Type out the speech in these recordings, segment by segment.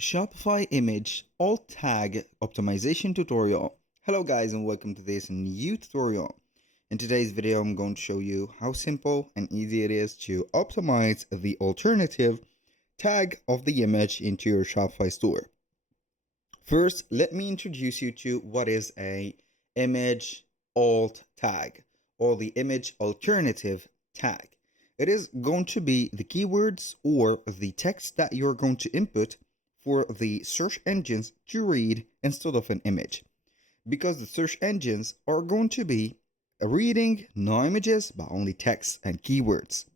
Shopify image alt tag optimization tutorial. Hello guys and welcome to this new tutorial. In today's video I'm going to show you how simple and easy it is to optimize the alternative tag of the image into your Shopify store. First, let me introduce you to what is a image alt tag or the image alternative tag. It is going to be the keywords or the text that you're going to input for the search engines to read instead of an image. Because the search engines are going to be reading no images but only text and keywords.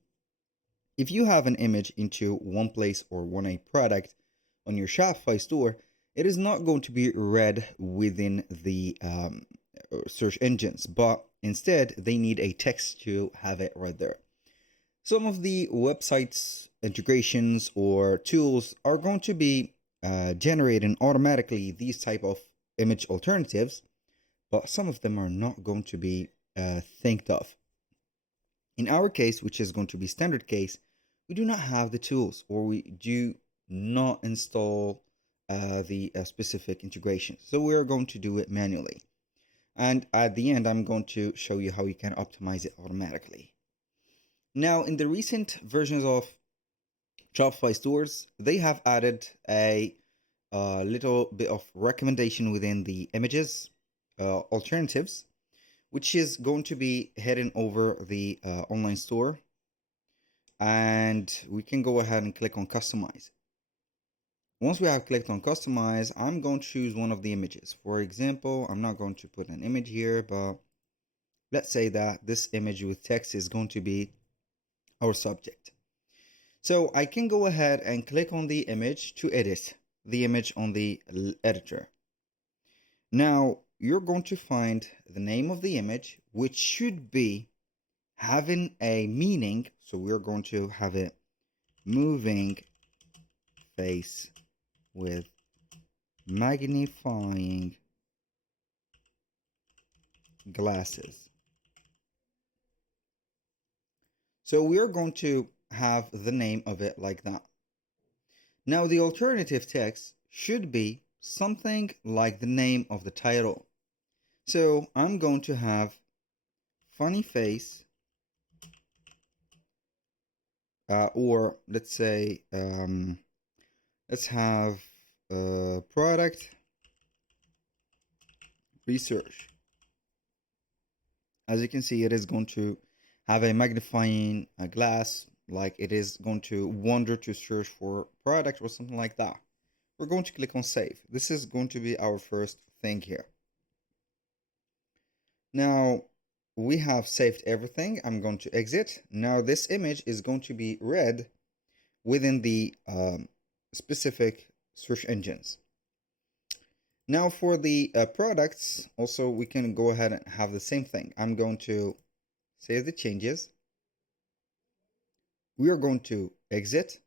If you have an image into one place or a product on your Shopify store, it is not going to be read within the search engines, but instead they need a text to have it right there. Some of the websites integrations or tools are going to be generating automatically these type of image alternatives, but some of them are not going to be think of. In our case, which is going to be standard case, we do not have the tools or we do not install the specific integration. So we are going to do it manually. And at the end, I'm going to show you how you can optimize it automatically. Now, in the recent versions of Shopify stores, they have added a little bit of recommendation within the images alternatives, which is going to be heading over the online store, and we can go ahead and click on customize. Once we have clicked on customize, I'm going to choose one of the images. For example, I'm not going to put an image here, but let's say that this image with text is going to be our subject. So I can go ahead and click on the image to edit the image on the editor. Now you're going to find the name of the image, which should be having a meaning. So we're going to have it moving face with magnifying glasses. So we are going to have the name of it like that. Now the alternative text should be something like the name of the title. So I'm going to have funny face, or let's say let's have product research. As you can see, it is going to have a magnifying glass, like it is going to wander to search for product or something like that. We're going to click on save. This is going to be our first thing here. Now we have saved everything. I'm going to exit. Now this image is going to be read within the specific search engines. Now for the products, also we can go ahead and have the same thing. I'm going to save the changes. We are going to exit,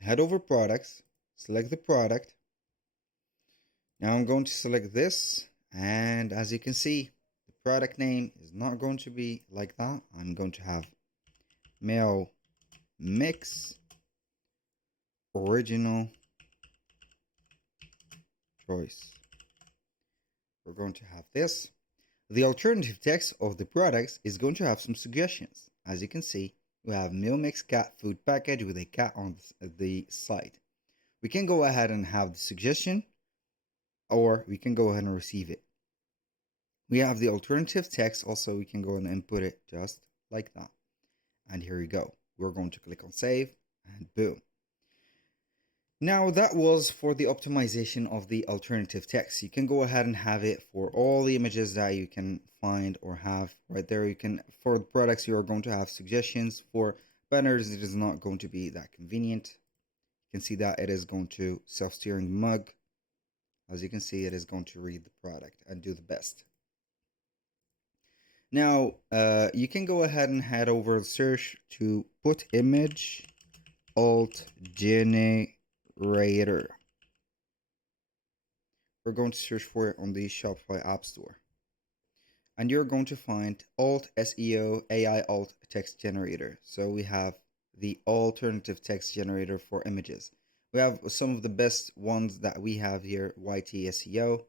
head over products, select the product. Now I'm going to select this, and as you can see, the product name is not going to be like that. I'm going to have male mix original choice. We're going to have this. The alternative text of the products is going to have some suggestions. As you can see, we have meal mix cat food package with a cat on the side. We can go ahead and have the suggestion, or we can go ahead and receive it. We have the alternative text also. We can go and input it just like that. And here we go. We're going to click on save and boom. Now that was for the optimization of the alternative text. You can go ahead and have it for all the images that you can find or have right there. You can, for the products, you are going to have suggestions. For banners, it is not going to be that convenient. You can see that it is going to self-steering mug. As you can see, it is going to read the product and do the best. Now, you can go ahead and head over the search to put image alt generator. We're going to search for it on the Shopify App Store. And you're going to find Alt SEO AI Alt Text Generator. So we have the alternative text generator for images. We have some of the best ones that we have here. YT SEO,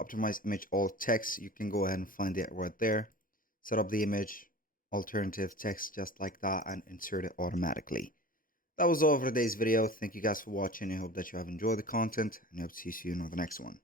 optimize image alt text. You can go ahead and find it right there. Set up the image, alternative text just like that, and insert it automatically. That was all for today's video. Thank you guys for watching. I hope that you have enjoyed the content, and I hope to see you soon on the next one.